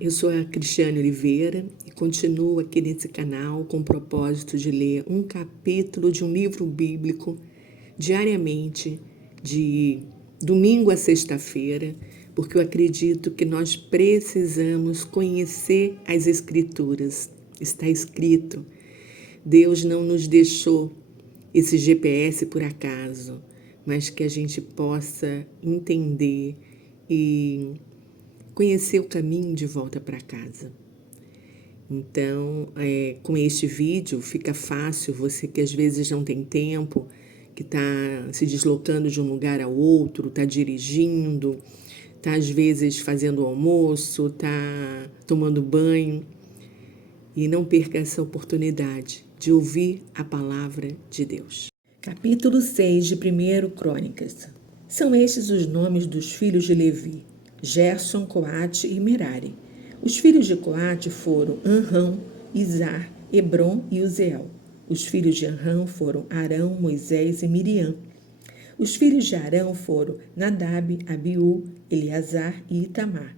eu sou a Cristiane Oliveira e continuo aqui nesse canal com o propósito de ler um capítulo de um livro bíblico diariamente, de domingo a sexta-feira, porque eu acredito que nós precisamos conhecer as Escrituras. Está escrito, Deus não nos deixou esse GPS por acaso, mas que a gente possa entender e conhecer o caminho de volta para casa. Então, com este vídeo fica fácil, você que às vezes não tem tempo, que está se deslocando de um lugar a outro, está dirigindo, está às vezes fazendo o almoço, está tomando banho, e não perca essa oportunidade de ouvir a palavra de Deus. Capítulo 6 de 1 Crônicas. São estes os nomes dos filhos de Levi: Gerson, Coate e Merari. Os filhos de Coate foram Anrão, Izar, Hebron e Uziel. Os filhos de Anrão foram Arão, Moisés e Miriam. Os filhos de Arão foram Nadab, Abiú, Eleazar e Itamar.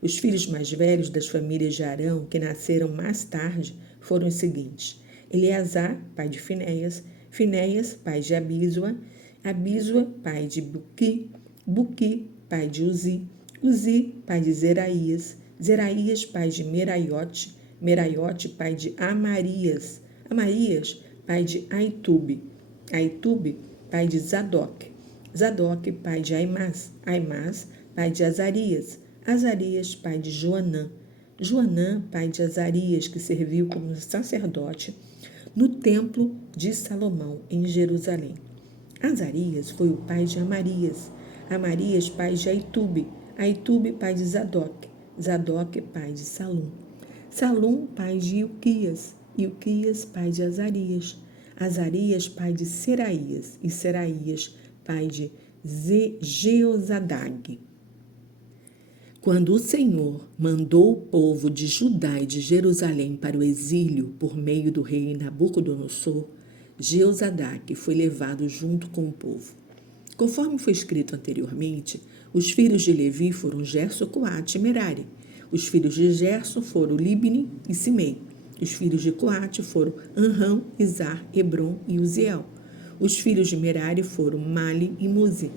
Os filhos mais velhos das famílias de Arão, que nasceram mais tarde, foram os seguintes: Eleazar, pai de Finéias, Finéias, pai de Abisua, Abisua, pai de Buqui, Buqui, pai de Uzi, Uzi, pai de Zeraías, Zeraías, pai de Meraiote, Meraiote, pai de Amarias, Amarias, pai de Aitube, Aitube, pai de Zadok, Zadok, pai de Aimás, Aimás, pai de Azarias, Azarias, pai de Joanã, Joanã, pai de Azarias, que serviu como sacerdote no templo de Salomão, em Jerusalém. Azarias foi o pai de Amarias, Amarias, pai de Aitube, Aitube, pai de Zadok, Zadok, pai de Salum, Salum, pai de Ilquias, Ilquias, pai de Azarias, Azarias, pai de Seraías, e Seraías, pai de Jeozadag. Quando o Senhor mandou o povo de Judá e de Jerusalém para o exílio por meio do rei Nabucodonosor, Jeozadak foi levado junto com o povo. Conforme foi escrito anteriormente, os filhos de Levi foram Gerson, Coate e Merari. Os filhos de Gerson foram Libni e Simei. Os filhos de Coate foram Anrão, Izar, Hebron e Uziel. Os filhos de Merari foram Mali e Muzi.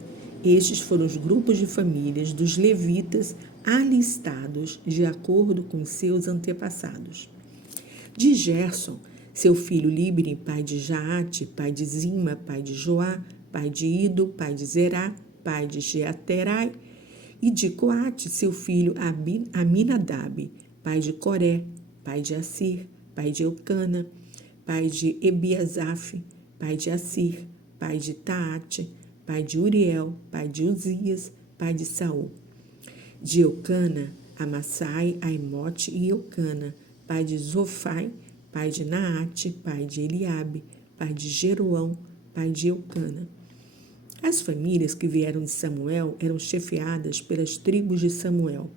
Estes foram os grupos de famílias dos levitas alistados de acordo com seus antepassados. De Gerson, seu filho Libni, pai de Jaate, pai de Zima, pai de Joá, pai de Ido, pai de Zerá, pai de Jeaterai, e de Coate, seu filho Aminadab, pai de Coré, pai de Assir, pai de Eucana, pai de Ebiasaf, pai de Assir, pai de Taate, pai de Uriel, pai de Uzias, pai de Saul. De Eucana, Amassai, Aimote e Eucana, pai de Zofai, pai de Naate, pai de Eliabe, pai de Jeroão, pai de Eucana. As famílias que vieram de Samuel eram chefiadas pelas tribos de Samuel.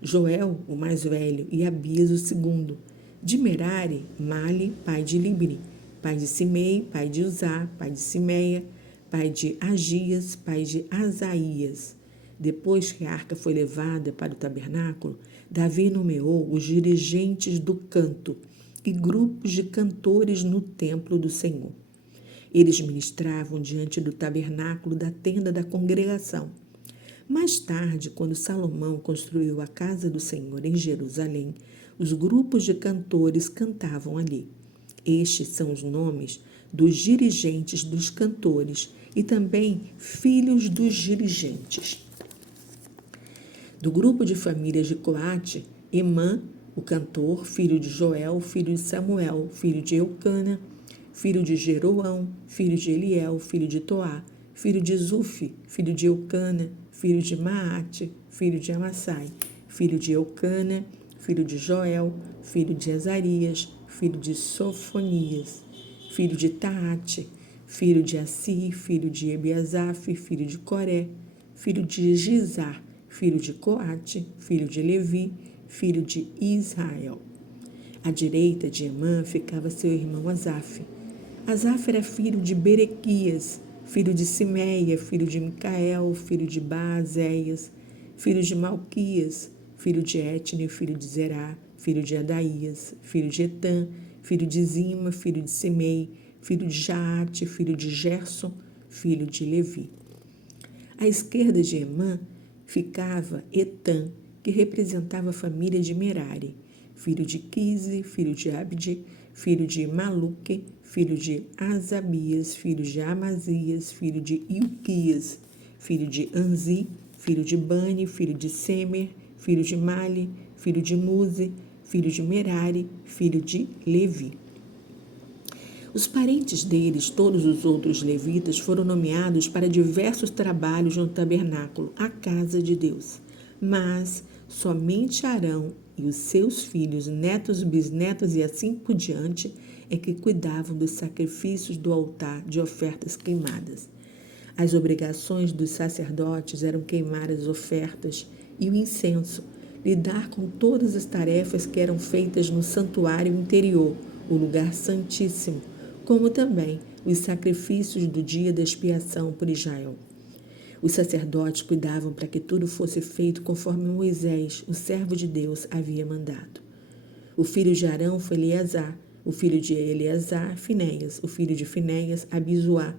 Joel, o mais velho, e Abias, o segundo. De Merari, Mali, pai de Libni, pai de Simei, pai de Uzá, pai de Simeia, pai de Agias, pai de Asaías. Depois que a arca foi levada para o tabernáculo, Davi nomeou os dirigentes do canto e grupos de cantores no templo do Senhor. Eles ministravam diante do tabernáculo da tenda da congregação. Mais tarde, quando Salomão construiu a casa do Senhor em Jerusalém, os grupos de cantores cantavam ali. Estes são os nomes dos dirigentes dos cantores e também filhos dos dirigentes. Do grupo de famílias de Coate, Emã, o cantor, filho de Joel, filho de Samuel, filho de Eucana, filho de Jeroão, filho de Eliel, filho de Toá, filho de Zufi, filho de Eucana, filho de Maate, filho de Amassai, filho de Eucana, filho de Joel, filho de Azarias, filho de Sofonias, filho de Taate, filho de Assi, filho de Ebiasaf, filho de Coré, filho de Gizar, filho de Coate, filho de Levi, filho de Israel. À direita de Emã ficava seu irmão Asaf. Asaf era filho de Berequias, filho de Simeia, filho de Micael, filho de Baazéias, filho de Malquias, filho de Etne, filho de Zerá, filho de Adaías, filho de Etã, filho de Zima, filho de Simei, filho de Jaate, filho de Gerson, filho de Levi. À esquerda de Emã ficava Etã, que representava a família de Merari, filho de Quise, filho de Abde, filho de Maluque, filho de Asabias, filho de Amazias, filho de Ilquias, filho de Anzi, filho de Bani, filho de Semer, filho de Mali, filho de Muze, filho de Merari, filho de Levi. Os parentes deles, todos os outros levitas, foram nomeados para diversos trabalhos no tabernáculo, a casa de Deus. Mas somente Arão e os seus filhos, netos, bisnetos e assim por diante, é que cuidavam dos sacrifícios do altar de ofertas queimadas. As obrigações dos sacerdotes eram queimar as ofertas e o incenso, lidar com todas as tarefas que eram feitas no santuário interior, o lugar santíssimo, como também os sacrifícios do dia da expiação por Israel. Os sacerdotes cuidavam para que tudo fosse feito conforme Moisés, o servo de Deus, havia mandado. O filho de Arão foi Eleazar, o filho de Eleazar, Finéias, o filho de Finéias, Abisuá,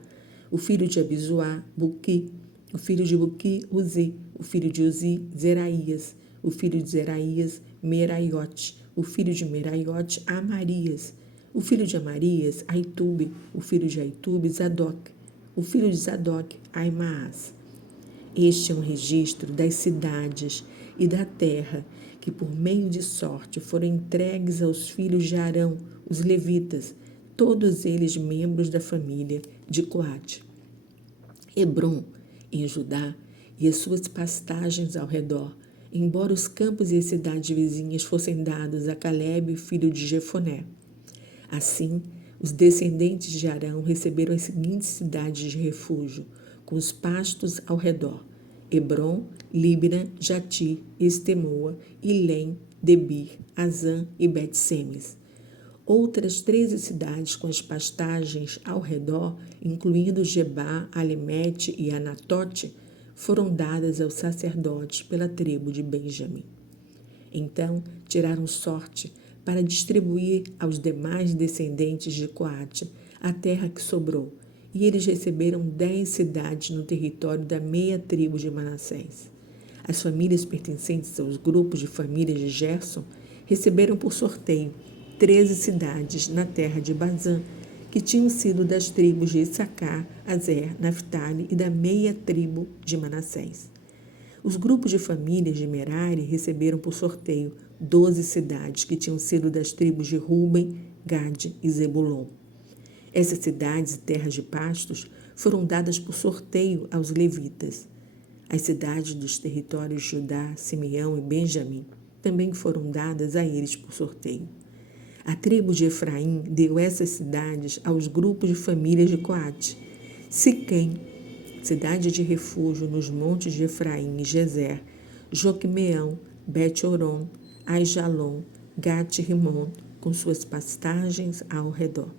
o filho de Abisuá, Buqui, o filho de Buqui, Uzi, o filho de Uzi, Zeraías, o filho de Zeraías, Meraiote, o filho de Meraiote, Amarias, o filho de Amarias, Aitube, o filho de Aitube, Zadok, o filho de Zadok, Aimaas. Este é um registro das cidades e da terra que, por meio de sorte, foram entregues aos filhos de Arão, os levitas, todos eles membros da família de Coate. Hebrom, em Judá, e as suas pastagens ao redor, embora os campos e as cidades vizinhas fossem dados a Calebe, filho de Jefoné. Assim, os descendentes de Arão receberam as seguintes cidades de refúgio, com os pastos ao redor: Hebrom, Líbna, Jati, Estemoa, Ilém, Debir, Azã e Bet-Semes. Outras 13 cidades com as pastagens ao redor, incluindo Gebá, Alimete e Anatote, foram dadas aos sacerdotes pela tribo de Benjamim. Então tiraram sorte para distribuir aos demais descendentes de Coate a terra que sobrou, e eles receberam 10 cidades no território da meia tribo de Manassés. As famílias pertencentes aos grupos de famílias de Gerson receberam por sorteio 13 cidades na terra de Bazã, que tinham sido das tribos de Issacar, Azer, Naftali e da meia tribo de Manassés. Os grupos de famílias de Merari receberam por sorteio 12 cidades que tinham sido das tribos de Ruben, Gade e Zebulon. Essas cidades e terras de pastos foram dadas por sorteio aos levitas. As cidades dos territórios de Judá, Simeão e Benjamim também foram dadas a eles por sorteio. A tribo de Efraim deu essas cidades aos grupos de famílias de Coate: Siquém, cidade de refúgio nos montes de Efraim e Gezer, Joquemeão, Bet-Oron, Aijalon, Gat-Rimon, com suas pastagens ao redor.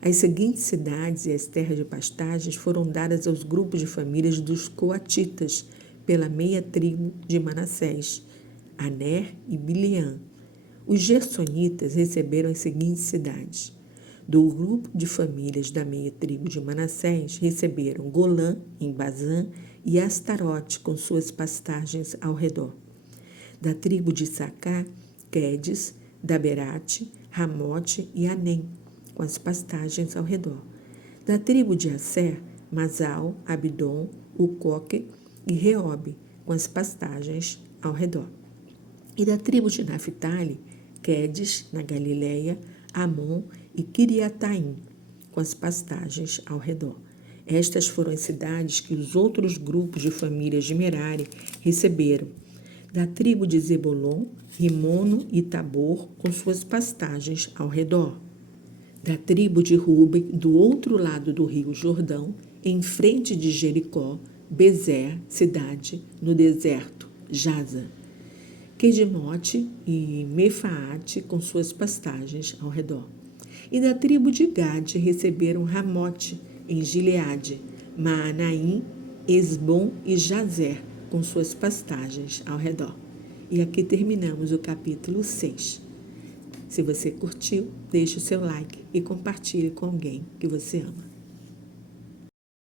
As seguintes cidades e as terras de pastagens foram dadas aos grupos de famílias dos coatitas, pela meia tribo de Manassés, Aner e Bileã. Os gersonitas receberam as seguintes cidades. Do grupo de famílias da meia tribo de Manassés receberam Golã, em Bazã, e Astarote, com suas pastagens ao redor. Da tribo de Issacar, Quedes, Daberate, Ramote e Anem, com as pastagens ao redor. Da tribo de Asser, Masal, Abdon, Ucoque e Reobe, com as pastagens ao redor. E da tribo de Naftali, Quedes, na Galileia, Amon e Quiriataim, com as pastagens ao redor. Estas foram as cidades que os outros grupos de famílias de Merari receberam. Da tribo de Zebulon, Rimono e Tabor, com suas pastagens ao redor. Da tribo de Ruben, do outro lado do rio Jordão, em frente de Jericó, Bezer, cidade, no deserto, Jaza. Quedimote e Mefaate, com suas pastagens ao redor. E da tribo de Gade receberam Ramote, em Gileade, Maanaim, Esbom e Jazer, com suas pastagens ao redor. E aqui terminamos o capítulo 6. Se você curtiu, deixe o seu like e compartilhe com alguém que você ama.